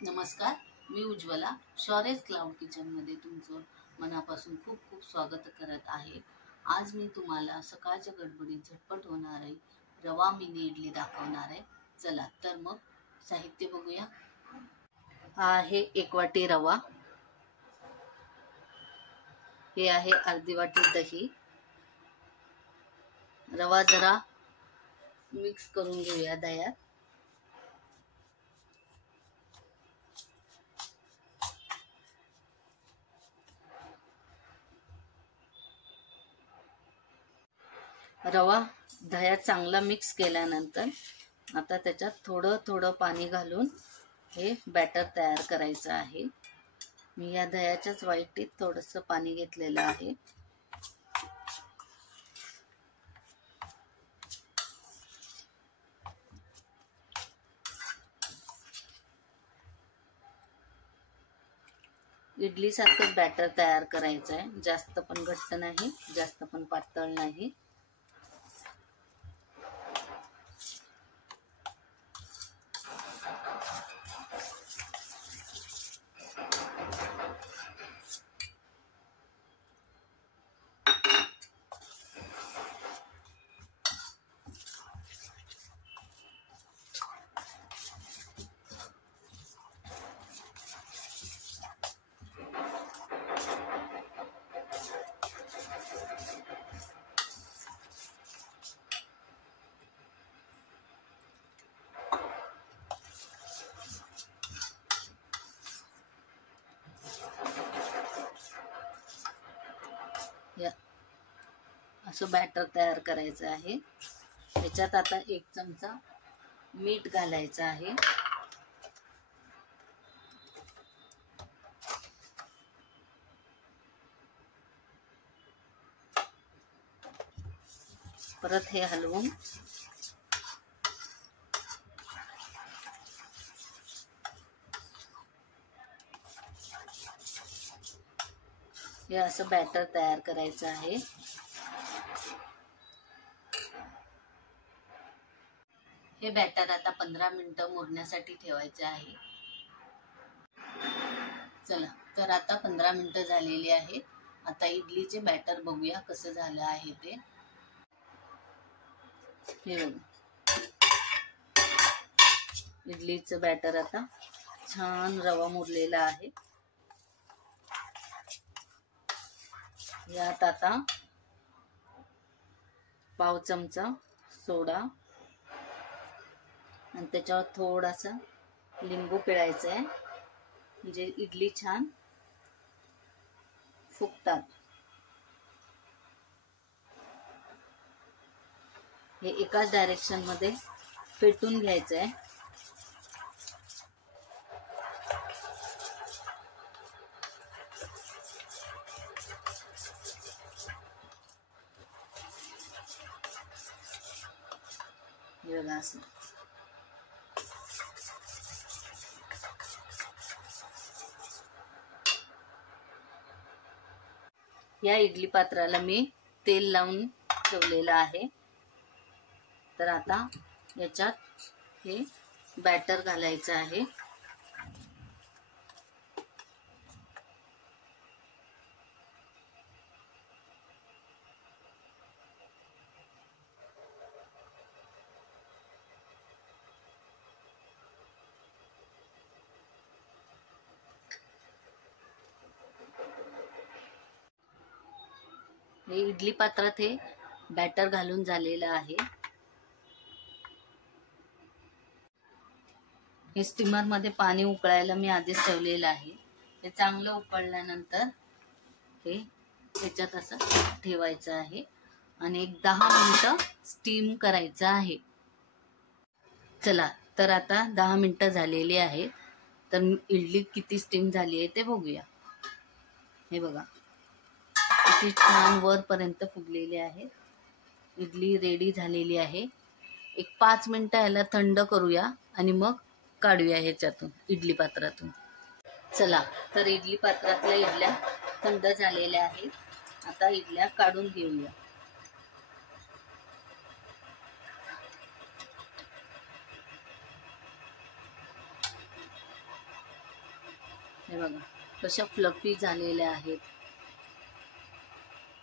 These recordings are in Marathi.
नमस्कार, मी उज्ज्वला शॉरेज क्लाउड किचनमध्ये तुमचं मनापासून खूप खूप स्वागत करत आहे। आज मी तुम्हाला सकाळच्या गडबडीत झटपट होणारी रवा मिनी इडली दाखवणार आहे। चला तर मग साहित्य बघूया। हा आहे 1 वाटी रवा, हे आहे अर्धी वाटी दही। रवा जरा मिक्स करून घेऊया दह्यात। रवा दह्यात चांगला मिक्स केल्यानंतर आता त्याच्यात थोडं थोडं पाणी घालून हे बॅटर तयार करायचं आहे। मी या दह्याच्याच वाटीत थोडंसं पाणी घेतलेलं आहे। इडली सारखं बॅटर तयार करायचं आहे। जास्त पण घट्ट नाही, जास्त पण पातळ नाही। असं बॅटर तयार करायचं आहे। त्याच्यात आता 1 चमचा मीठ घालायचं आहे। परत हे हलवून हे असं बॅटर तयार करायचं आहे। हे बॅटर आता 15 मिनिटं मुरण्यासाठी ठेवायचे आहे। चला तर आता 15 मिनिटं झालेली आहेत। आता इडलीचे बॅटर बघूया कसं झालं आहे ते। हे इडलीचं बॅटर आता छान रवा मुरलेला आहे। यात आता पाव चमचा सोडा आणि त्याच्यावर थोडासा लिंबू पिळायचा आहे, म्हणजे इडली छान फुगतात। हे एकाच डायरेक्शन मध्ये फेटून घ्यायचं आहे। हे बघा असं। या इडली पात्राला मी तेल लावून ठेवलेलं आहे। तर आता याच्यात हे बॅटर घालायचं आहे। हे इडली पात्रात हे बॅटर घालून झालेलं आहे। हे स्टीमर मध्ये पाणी उकळायला मी आधीच ठेवलेलं आहे। हे चांगलं उकळल्यानंतर हे त्याच्यात असं ठेवायचं आहे आणि एक 10 मिनिटं स्टीम करायचं आहे। चला तर आता 10 मिनिटं झालेली आहेत। तर इडली किती स्टीम झाली आहे ते बघूया। हे बघा किती छान वरपर्यंत फुगलेली आहे। इडली रेडी झालेली आहे। एक 5 मिनिटं याला थंड करूया आणि मग काढूया ह्याच्यातून इडली पात्रातून। चला तर इडली पात्रातल्या इडल्या थंड झालेल्या आहेत। आता इडल्या काढून घेऊया। हे बघा कशा फ्लफी झालेल्या आहेत,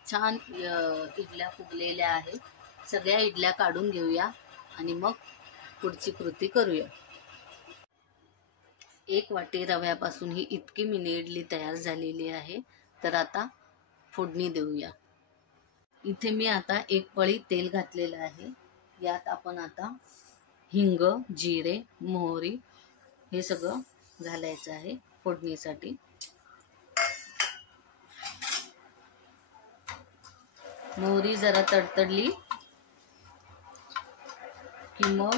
छान इडल्या फुगलेल्या आहेत। सगळ्या इडल्या काढून घेऊया आणि मग पुढची कृती करूया। 1 वाटी रव्यापासून ही इतकी मिनी इडली तयार झालेली आहे। तर आता फोडणी देऊया। इथे मी आता 1 पळी तेल घातलेलं आहे। यात आपण आता हिंग, जिरे, मोहरी हे सगळं घालायचं आहे फोडणीसाठी। मोहरी जरा तडतडली की मग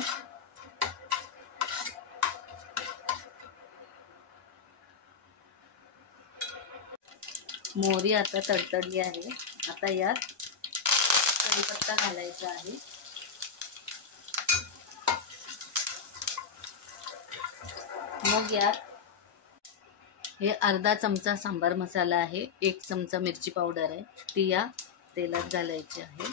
मोहरी आता तडतडली आहे। आता यात कढीपत्ता घालायचा आहे। मग यात हे अर्धा चमचा सांबार मसाला आहे, 1 चमचा मिरची पावडर आहे, ती या तेलात घालायची आहे।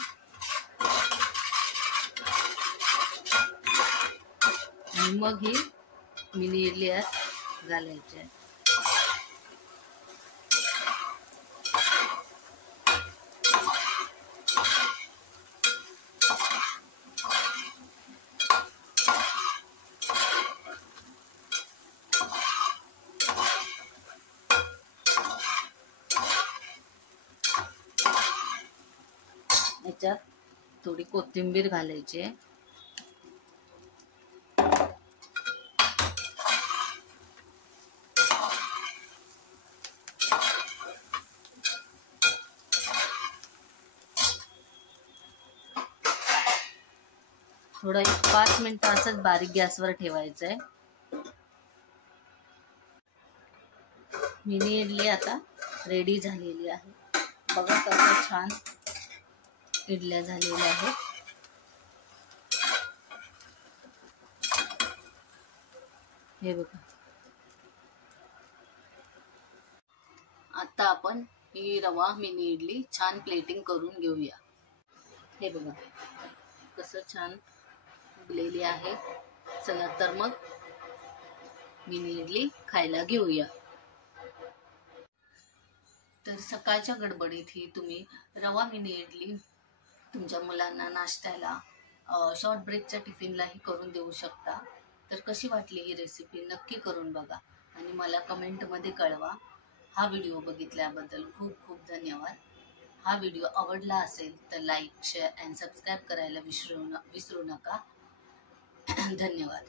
आणि मग ही मिनी इडली यात घालायची आहे। याच्यात थोडी कोथिंबीर घालायची आहे। थोडं 5 मिनिटं असंच बारीक गॅसवर ठेवायचं आहे। मिनी इडली आता रेडी झालेली आहे। बघा कसं छान इडल्या झालेल्या आहेत। हे बघा आता आपण ही रवा मिनी इडली छान प्लेटिंग करून घेऊया। हे बघा कसं छान फुगलेली आहे। चला तर मग मिनी इडली खायला घेऊया। तर सकाळच्या गडबडीत ही तुम्ही रवा मिनी इडली तुमच्या मुलांना नाश्त्याला, शॉर्ट ब्रेकच्या टिफिनलाही करून देऊ शकता। तर कशी वाटली ही रेसिपी नक्की करून बघा आणि मला कमेंटमध्ये कळवा। हा व्हिडिओ बघितल्याबद्दल खूप खूप धन्यवाद। हा व्हिडिओ आवडला असेल तर लाईक, शेअर अँड सबस्क्राईब करायला विसरू नका। धन्यवाद।